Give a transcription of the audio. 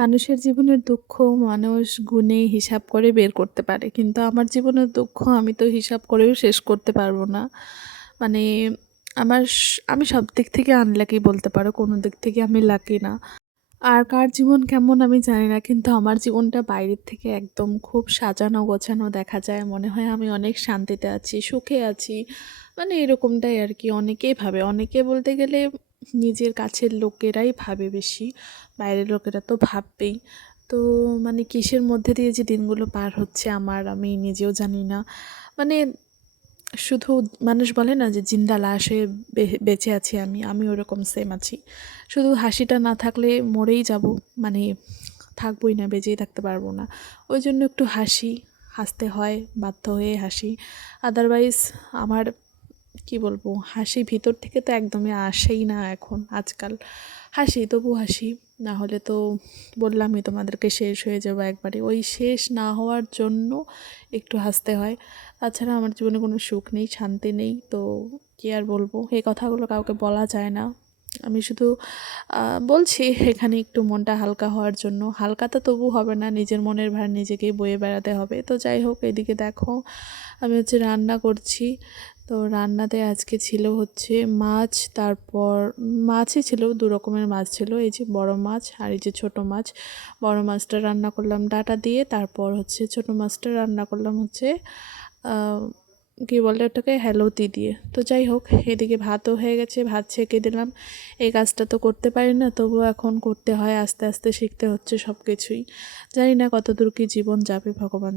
মানুষের জীবনের দুঃখ মানুষ গুণে হিসাব করে বের করতে পারে, কিন্তু আমার জীবনের দুঃখ আমি তো হিসাব করেও শেষ করতে পারবো না। মানে আমি সব দিক থেকে আনলাকি বলতে পারো, কোনো দিক থেকে আমি লাকি না। আর কার জীবন কেমন আমি জানি না, কিন্তু আমার জীবনটা বাইরের থেকে একদম খুব সাজানো গোছানো দেখা যায়। মনে হয় আমি অনেক শান্তিতে আছি, সুখে আছি। মানে এরকমটাই আর কি। অনেকেই ভাবে, অনেকে বলতে গেলে নিজের কাছের লোকেরাই ভাবে বেশি, বাইরের লোকেরা তো ভাববেই। তো মানে কিসের মধ্যে দিয়ে যে দিনগুলো পার হচ্ছে আমার, আমি নিজেও জানি না। মানে শুধু মানুষ বলে না যে জিন্দা লাশ হয়ে বেঁচে আছি, আমি ওরকম সেম আছি। শুধু হাসিটা না থাকলে মরেই যাব, মানে থাকবোই না, বেঁচেই থাকতে পারবো না। ওই জন্য একটু হাসতে হয়, বাধ্য হয়ে হাসি। আদারওয়াইজ আমার কি বলবো, হাসি ভিতর থেকে তো একদমই আসেই না এখন আজকাল। হাসি তবু হাসি, না হলে তো বললামই তোমাদেরকে শেষ হয়ে যাবো একবারে। ওই শেষ না হওয়ার জন্য একটু হাসতে হয়। তাছাড়া আমার জীবনে কোনো সুখ নেই, শান্তি নেই। তো কী আর বলবো, এই কথাগুলো কাউকে বলা যায় না। আমি শুধু বলছি এখানে একটু মনটা হালকা হওয়ার জন্য। হালকা তো তবু হবে না, নিজের মনের ভার নিজেকেই বয়ে বেড়াতে হবে। তো যাই হোক, এদিকে দেখো আমি রান্না করছি। তো রান্নাতে আজকে ছিল মাছ, তারপর মাছই ছিল, দু রকমের মাছ ছিল। এই যে বড় মাছ আর এই যে ছোট মাছ। বড় মাছটা রান্না করলাম ডাঁটা দিয়ে, তারপর ছোট মাছটা রান্না করলাম কী বলে ওটাকে, হেলোতি দিয়ে। তো যাই হোক, এদিকে ভাতও হয়ে গেছে, ভাত ছেঁকে দিলাম। এই কাজটা তো করতে পারি না, তবুও এখন করতে হয়, আস্তে আস্তে শিখতে হচ্ছে সব কিছুই। জানি না কতদূর কী জীবন যাবে, ভগবান।